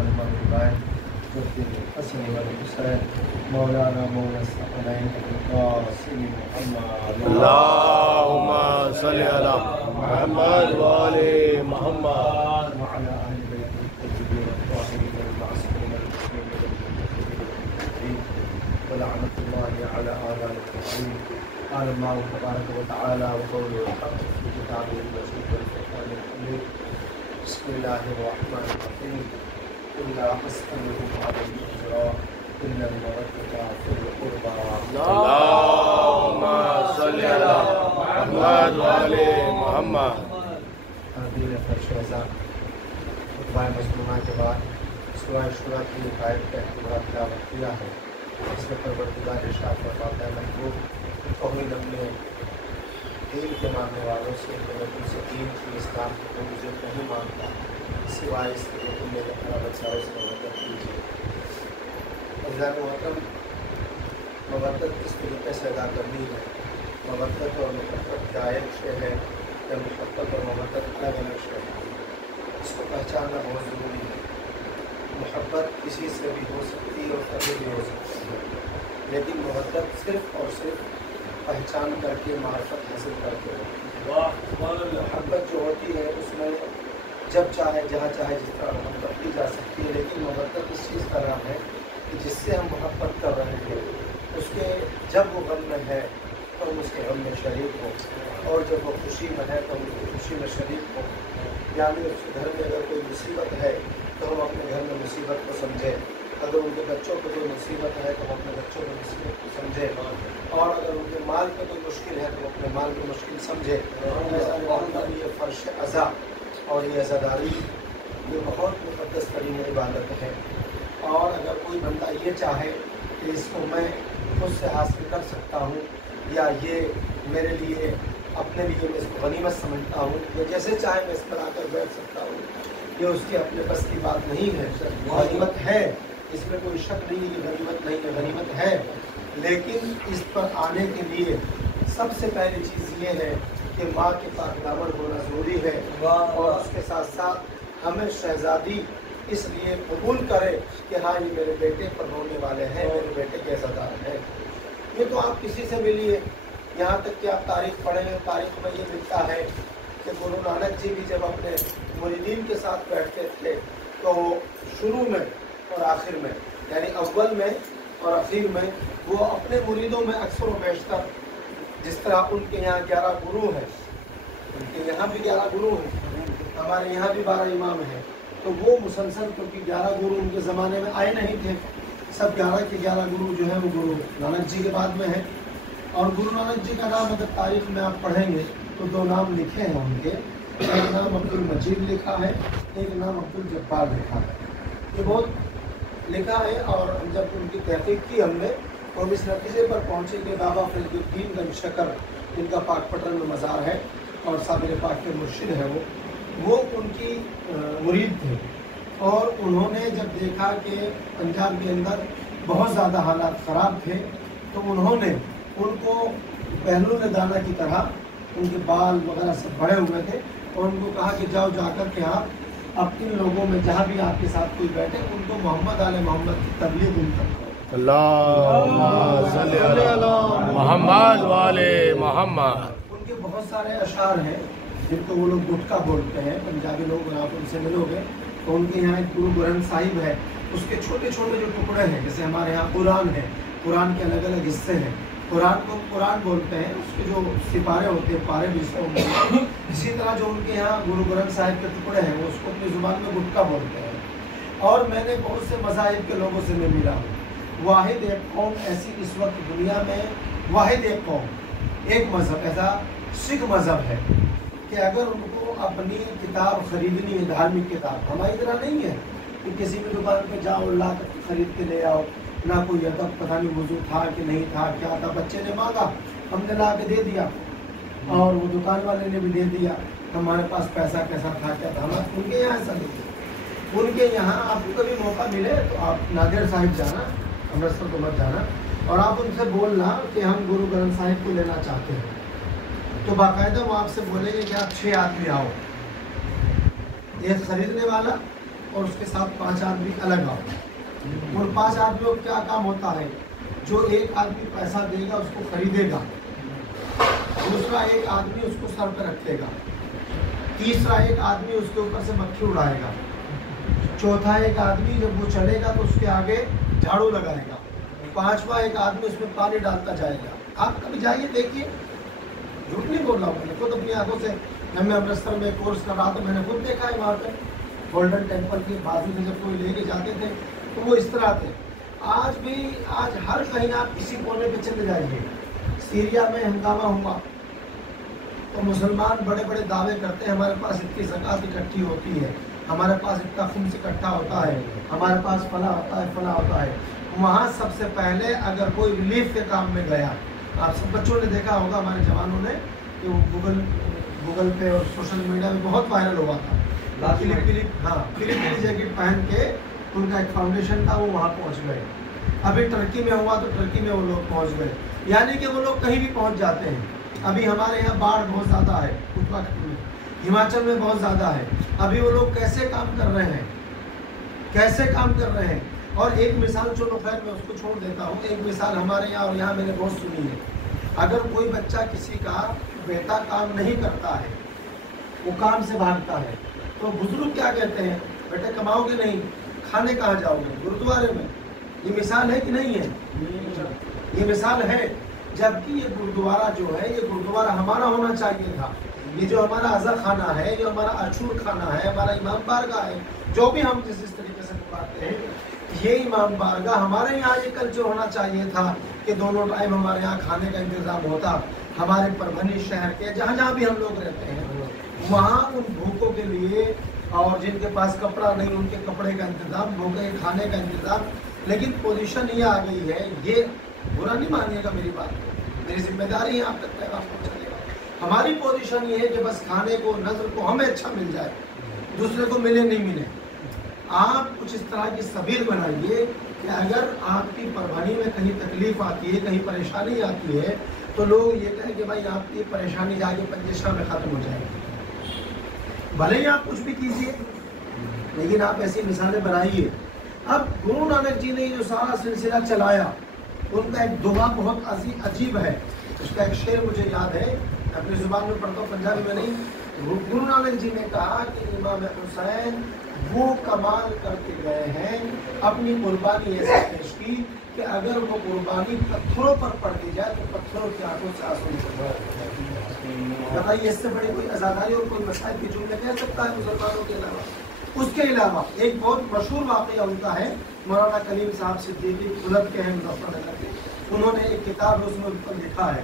والمغربين جد الحسن والحسين مولانا مولى الثقلين أبو القاسم محمد اللهم صل على محمد وآل محمد وعلى أهل بيت الطيبين الطاهرين المعصومين المسلمين ولعنة الله على آباء الكافرين. قال الله تبارك وتعالى وقوله الحق في كتابه المجيد والفرقان الحميد. بسم الله الرحمن الرحيم. إلا أسألكم عليه أجرا إلا المودة في القربى. اللهم صل على محمد وآل محمد. حاضرین فرشوزہ خطبہ مجموعہ کے بعد سورہ شورى کی آیت کا اعتبار تلاوت کیا ہے. اس میں پروردگار ارشاد فرماتا ہے محبوب توحید اپنے دین کے ماننے والوں سے کہ تم سے دین کی اسلام کو کوئی مجھے نہیں مانتا سوائے اس کے تم میرے اپنا بچاؤ سے مدد کیجیے. عزیزان محترم، مودت کس طریقے سے ادا کرنی ہے؟ مودت اور محبت کیا ایک شے ہے یا محبت اور مودت الگ الگ شے ہے؟ اس کو پہچاننا بہت ضروری ہے. محبت کسی سے بھی ہو سکتی ہے اور کبھی بھی ہو سکتی ہے، لیکن مودت صرف اور صرف پہچان کر کے معرفت حاصل کر کے ہوتی ہے. محبت جو ہوتی ہے اس میں جب چاہے جہاں چاہے جس طرح محبت کی جا سکتی ہے، لیکن مودت اس چیز کا نام ہے کہ جس سے ہم محبت کر رہے ہیں اس کے جب وہ غم میں ہے تو ہم اس کے غم میں شریک ہوں، اور جب وہ خوشی میں ہے تو ہم اس کی خوشی میں شریک ہوں. یعنی اس کے گھر میں اگر کوئی مصیبت ہے تو ہم اپنے گھر میں مصیبت کو سمجھیں، اگر ان کے بچوں کو کوئی مصیبت ہے تو ہم اپنے بچوں کی مصیبت کو سمجھیں، اور اگر ان کے مال پہ کوئی مشکل ہے تو اپنے مال کو مشکل سمجھے. یہ فرش عزا اور یہ عزاداری یہ بہت مقدس ترین عبادت ہے. اور اگر کوئی بندہ یہ چاہے کہ اس کو میں خود سے حاصل کر سکتا ہوں یا یہ میرے لیے اپنے لیے میں اس کو غنیمت سمجھتا ہوں یا جیسے چاہے میں اس پر آ کر بیٹھ سکتا ہوں، یہ اس کی اپنے بس کی بات نہیں ہے. غنیمت ہے، اس میں کوئی شک نہیں ہے کہ غنیمت نہیں ہے، غنیمت ہے، لیکن اس پر آنے کے لیے سب سے پہلی چیز یہ ہے کہ ماں کے پاک دامن ہونا ضروری ہے، اور اس کے ساتھ ساتھ ہمیں شہزادی اس لیے قبول کرے کہ ہاں یہ میرے بیٹے پر ہونے والے ہیں، میرے بیٹے کے عزادار ہیں. یہ تو آپ کسی سے ملیے، یہاں تک کہ آپ تاریخ پڑھیں، تاریخ میں یہ ملتا ہے کہ گرو نانک جی بھی جب اپنے مریدین کے ساتھ بیٹھتے تھے تو شروع میں اور آخر میں، یعنی اول میں اور اخیر میں، وہ اپنے مریدوں میں اکثر و بیشتر جس طرح ان کے یہاں 11 گرو ہیں، ان کے یہاں بھی 11 گرو ہیں، ہمارے یہاں بھی 12 امام ہیں، تو وہ مسلسل کیونکہ 11 گرو ان کے زمانے میں آئے نہیں تھے، سب 11 کے 11 گرو جو ہیں وہ گرو نانک جی کے بعد میں ہیں. اور گرو نانک جی کا نام اگر تاریخ میں آپ پڑھیں گے تو 2 نام لکھے ہیں ان کے، ایک نام عبد المجید لکھا ہے، ایک نام عبد الجبار لکھا ہے. یہ بہت لکھا ہے، اور جب ان کی تحقیق کی ہم نے تو ہم اس نتیجے پر پہنچے کہ بابا فرید الدین گنج شکر جن کا پاک پٹن میں مزار ہے اور صابر پاک کے مرشد ہے وہ ان کی مرید تھے. اور انہوں نے جب دیکھا کہ پنجاب کے اندر بہت زیادہ حالات خراب تھے تو انہوں نے ان کو بہلول دانہ کی طرح ان کے بال وغیرہ سب بڑے ہوئے تھے، اور ان کو کہا کہ جاؤ جا کر کے آپ اب ان لوگوں میں جہاں بھی آپ کے ساتھ کوئی بیٹھے ان کو محمد آل محمد کی تبلیغ ان تک کرو. اللهم صل على محمد وآل محمد. ان کے بہت سارے اشعار ہیں جن کو وہ لوگ گٹکا بولتے ہیں، پنجابی لوگ آپ ان سے ملو گے تو ان کے یہاں ایک گرو گرنتھ صاحب ہے، اس کے چھوٹے چھوٹے جو ٹکڑے ہیں، جیسے ہمارے یہاں قرآن ہے، قرآن کے الگ الگ حصے ہیں، قرآن کو قرآن بولتے ہیں، اس کے جو سپارے ہوتے ہیں پارے بھی اس کو بولتے ہیں. اسی طرح جو ان کے یہاں گرو گرنتھ صاحب کے ٹکڑے ہیں وہ اس کو اپنی زبان میں گٹکا بولتے ہیں. اور میں نے بہت سے مذاہب کے لوگوں سے میں ملا ہوں. واحد ایک قوم ایسی اس وقت دنیا میں، واحد ایک قوم، ایک مذہب ایسا سکھ مذہب ہے کہ اگر ان کو اپنی کتاب خریدنی ہے، دھارمک کتاب، ہماری طرح نہیں ہے کہ کسی بھی دکان پہ جاؤ لا کر خرید کے لے آؤ، نہ کوئی ادب پتہ نہیں وضو تھا کہ نہیں تھا، کیا تھا، بچے نے مانگا ہم نے لا کے دے دیا، اور وہ دکان والے نے بھی دے دیا، ہمارے پاس پیسہ کیسا تھا کیا تھا. ان کے یہاں ایسا نہیں ہے. ان کے یہاں آپ کو کبھی موقع ملے تو آپ نادر صاحب جانا، امرتسر کو مت جانا، اور آپ ان سے بولنا کہ ہم گرو گرنتھ صاحب کو لینا چاہتے ہیں، تو باقاعدہ وہ آپ سے بولیں گے کہ آپ 6 آدمی آؤ، ایک خریدنے والا، اور اس کے ساتھ 5 آدمی الگ آؤ۔ اور 5 آدمیوں کا کیا کام ہوتا ہے؟ جو ایک آدمی پیسہ دے گا اس کو خریدے گا، دوسرا ایک آدمی اس کو سر پہ رکھے گا، تیسرا ایک آدمی اس کے اوپر سے مکھی اڑائے گا، چوتھا ایک آدمی جب وہ چلے گا تو اس کے آگے جھاڑو لگائے گا، پانچواں ایک آدمی اس میں پانی ڈالتا جائے گا۔ آپ کبھی جائیے دیکھیے، جھوٹ نہیں بول رہا ہوں، میں نے خود اپنی آنکھوں سے، جب میں امرتسر میں کورس کر رہا تھا میں نے خود دیکھا ہے وہاں پہ گولڈن ٹیمپل کے بازو میں جب کوئی لے کے جاتے تھے تو وہ اس طرح تھے۔ آج ہر کہیں آپ کسی کونے پہ چلے جائیے، سیریا میں ہنگامہ ہوا تو مسلمان بڑے بڑے دعوے کرتے ہیں ہمارے پاس اتنی زکوٰۃ اکٹھی ہوتی ہے، ہمارے پاس اتنا خمس اکٹھا ہوتا ہے، ہمارے پاس فلاں ہوتا ہے فلاں ہوتا ہے۔ وہاں سب سے پہلے اگر کوئی ریلیف کے کام میں گیا، آپ سب بچوں نے دیکھا ہوگا ہمارے جوانوں نے کہ وہ گوگل پہ اور سوشل میڈیا میں بہت وائرل ہوا تھا، پلی جیکٹ پہن کے ان کا ایک فاؤنڈیشن تھا، وہ وہاں پہنچ گئے۔ ابھی ٹرکی میں ہوا تو ٹرکی میں وہ لوگ پہنچ گئے، یعنی کہ وہ لوگ کہیں بھی پہنچ جاتے ہیں۔ ابھی ہمارے یہاں باڑھ بہت زیادہ ہے اتراکھنڈ میں، ہماچل میں بہت زیادہ ہے، ابھی وہ لوگ کیسے کام کر رہے ہیں۔ اور ایک مثال چلو خیر میں اس کو چھوڑ دیتا ہوں، ایک مثال ہمارے یہاں اور یہاں میں نے بہت سنی ہے، اگر کوئی بچہ کسی کا بیٹا کام نہیں کرتا ہے، وہ کام سے بھاگتا ہے، تو بزرگ کیا کہتے ہیں؟ بیٹے کماؤ گے نہیں، کھانے کہاں جاؤ گے؟ گرودوارے میں۔ یہ مثال ہے کہ نہیں ہے؟ یہ مثال ہے، جبکہ یہ گرودوارہ جو ہے یہ گرودوارہ ہمارا ہونا چاہیے تھا۔ یہ جو ہمارا عزا خانہ ہے، جو ہمارا اشور خانہ ہے، ہمارا امام بارگاہ ہے، جو بھی ہم جس طریقے سے پکارتے ہیں، یہ امام بارگاہ ہمارے یہاں یہ کلچر ہونا چاہیے تھا کہ دونوں ٹائم ہمارے یہاں کھانے کا انتظام ہوتا۔ ہمارے پربھنی شہر کے جہاں جہاں بھی ہم لوگ رہتے ہیں وہاں ان بھوکوں کے لیے اور جن کے پاس کپڑا نہیں ان کے کپڑے کا انتظام، بھوکے کھانے کا انتظام۔ لیکن پوزیشن یہ آ گئی ہے، یہ برا نہیں مانیے گا میری بات، میری ذمہ داری ہے آپ تک پیغام پہنچانے کا۔ ہماری پوزیشن یہ ہے کہ بس کھانے کو نظر کو ہمیں اچھا مل جائے، دوسرے کو ملے نہیں ملے۔ آپ کچھ اس طرح کی سبیل بنائیے کہ اگر آپ کی پربھانی میں کہیں تکلیف آتی ہے، کہیں پریشانی آتی ہے، تو لوگ یہ کہیں کہ بھائی آپ کی پریشانی جا کے پنجشاہ میں ختم ہو جائے گی۔ بھلے ہی آپ کچھ بھی کیجیے، لیکن آپ ایسی مثالیں بنائیے۔ اب گرو نانک جی نے جو سارا سلسلہ چلایا، ان کا ایک دعا بہت عجیب ہے، اس کا ایک شعر مجھے یاد ہے، اپنی زبان میں پڑھتا ہوں، پنجابی میں نہیں۔ گرو نانک جی نے کہا کہ امام حسین وہ کمال کر کے گئے ہیں، اپنی قربانی ایسے پیش کی کہ اگر وہ قربانی پتھروں پر پڑ دی جائے تو پتھروں کی آنکھوں سے آنسو نکل۔ بتائیے اس سے بڑی کوئی عزاداری اور کوئی مسائل کی جملے کہہ سکتا ہے مسلمانوں کے علاوہ؟ اس کے علاوہ ایک بہت مشہور واقعہ ان کا ہے، مولانا کلیم صاحب صدیقی کلت کے ہیں مظفر نگر کے، انہوں نے ایک کتاب اس میں ان پر لکھا ہے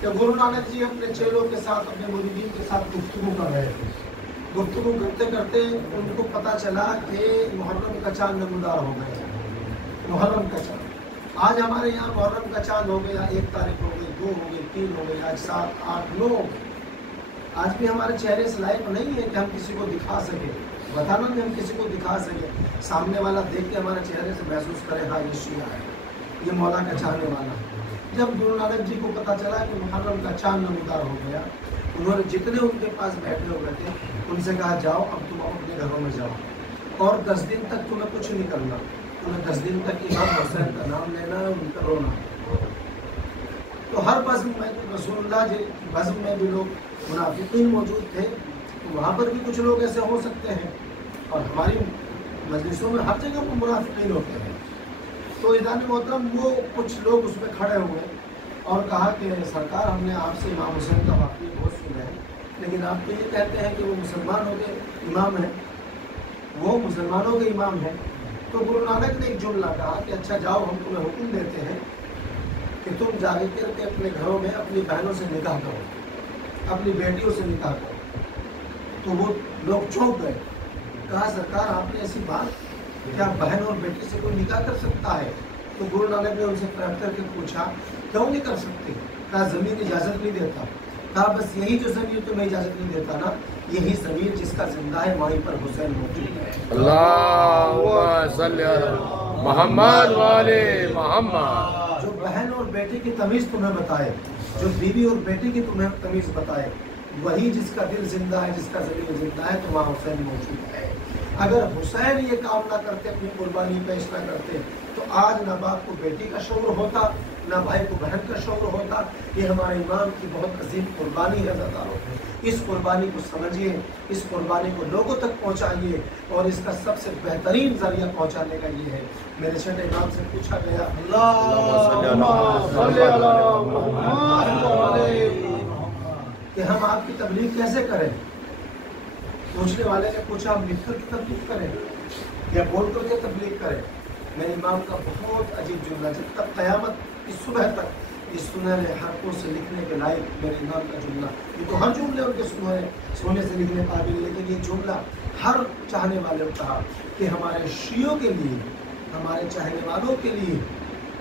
کہ گرو نانک جی اپنے چیلوں کے ساتھ، اپنے مریدین کے ساتھ گفتگو کر رہے تھے۔ گفتگو کرتے کرتے ان کو پتہ چلا کہ محرم کا چاند نمودار ہو گیا، محرم کا چاند۔ آج ہمارے یہاں محرم کا چاند ہو گیا، 1 تاریخ ہو گئی، 2 ہو گئی، 3 ہو گئی، آج 7، 8، 9 ہو گئی۔ آج بھی ہمارے چہرے اس لائق نہیں ہے کہ ہم کسی کو دکھا سکیں، بتانا کہ ہم کسی کو دکھا سکیں، سامنے والا دیکھ کے ہمارے چہرے سے محسوس کرے ہاں یہ شیعہ ہے، یہ مولا کا چاہنے والا ہے۔ جب گرو نانک جی کو پتہ چلا کہ محرم کا چاند نمودار ہو گیا، انہوں نے جتنے ان کے پاس بیٹھے ہوئے تھے ان سے کہا جاؤ اب تم اپنے گھروں میں جاؤ، اور 10 دن تک تمہیں کچھ نہیں کرنا، تمہیں 10 دن تک امام حسین کا نام لینا ہے اور ان کا رونا۔ تو ہر بزم میں رسول اللہ جی بزم میں بھی لوگ منافقین موجود تھے، تو وہاں پر بھی کچھ لوگ ایسے ہو سکتے ہیں، اور ہماری مجلسوں میں ہر جگہ پر منافقین ہوتے ہیں۔ تو عزیزان محترم وہ کچھ لوگ اس میں کھڑے ہوئے اور کہا کہ سرکار ہم نے آپ سے امام حسین کا واقعہ بہت سنا ہے، لیکن آپ تو یہ کہتے ہیں کہ وہ مسلمانوں کے امام ہیں، وہ مسلمانوں کے امام ہیں۔ تو گرو نانک نے ایک جملہ کہا کہ اچھا جاؤ ہم تمہیں حکم دیتے ہیں کہ تم جا کر کے اپنے گھروں میں اپنی بہنوں سے نکاح کرو، اپنی بیٹیوں سے نکاح کرو۔ تو وہ لوگ چونک گئے، کہا سرکار آپ نے ایسی بات، کیا بہن اور بیٹی سے کوئی نکاح کر سکتا ہے؟ تو گرو نانک نے ان سے پرکھ کر کے پوچھا کیوں نہیں کر سکتے؟ کہا زمین اجازت نہیں دیتا۔ کہا بس یہی جو زمین تمہیں اجازت نہیں دیتا نا، یہی زمین جس کا زندہ ہے وہیں پر حسین موجود ہے۔ اللہم صلی علی محمد والے محمد۔ جو بہن اور بیٹی کی تمیز تمہیں بتائے، جو بیوی اور بیٹی کی تمہیں تمیز بتائے، وہی جس کا دل زندہ ہے، جس کا زمین زندہ ہے، تو وہاں حسین موجود ہے۔ اگر حسین یہ کام نہ کرتے، اپنی قربانی پیش نہ کرتے، تو آج نہ باپ کو بیٹی کا شعور ہوتا، نہ بھائی کو بہن کا شعور ہوتا۔ یہ ہمارے امام کی بہت عظیم قربانی ہے عزیزانو۔ اس قربانی کو سمجھیے، اس قربانی کو لوگوں تک پہنچائیے، اور اس کا سب سے بہترین ذریعہ پہنچانے کا یہ ہے۔ میرے چھٹے امام سے پوچھا گیا کہ ہم آپ کی تبلیغ کیسے کریں؟ پوچھنے والے نے پوچھا ہم لکھ کر کی تبلیغ کریں یا بول کر کے تبلیغ کریں؟ میرے امام کا بہت عجیب جملہ، جب تک قیامت کی صبح تک اس سنہرے حرفوں سے لکھنے کے لائق میرے امام کا جملہ، یہ تو ہر جملے ان کے سونے سے لکھنے قابل ہے، لیکن یہ جملہ ہر چاہنے والے نے کہا کہ ہمارے شیعوں کے لیے، ہمارے چاہنے والوں کے لیے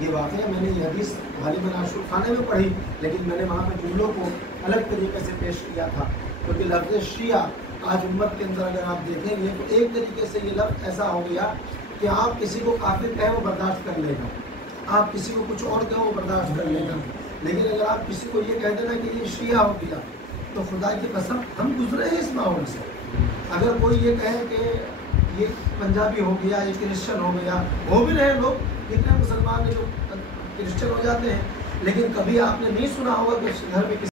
یہ واقعہ، میں نے یہ حدیث غالباً عاشور خانے میں پڑھی، لیکن میں نے وہاں پہ جملوں کو الگ طریقے سے پیش کیا تھا، کیونکہ لفظ شیعہ آج امت کے اندر اگر آپ دیکھیں گے تو ایک طریقے سے یہ لفظ ایسا ہو گیا کہ آپ کسی کو کافر کہیں وہ برداشت کر لے گا، آپ کسی کو کچھ اور کہیں وہ برداشت کر لے گا، لیکن اگر آپ کسی کو یہ کہہ دینا کہ یہ شیعہ ہو گیا تو خدا کی قسم ہم گزرے ہیں اس ماحول سے۔ اگر کوئی یہ کہے کہ یہ پنجابی ہو گیا، یہ کرسچن ہو گیا، ہو بھی رہے لوگ، کتنے مسلمان ہیں جو کرسچن ہو جاتے ہیں، لیکن کبھی آپ نے نہیں سنا ہوگا کہ گھر میں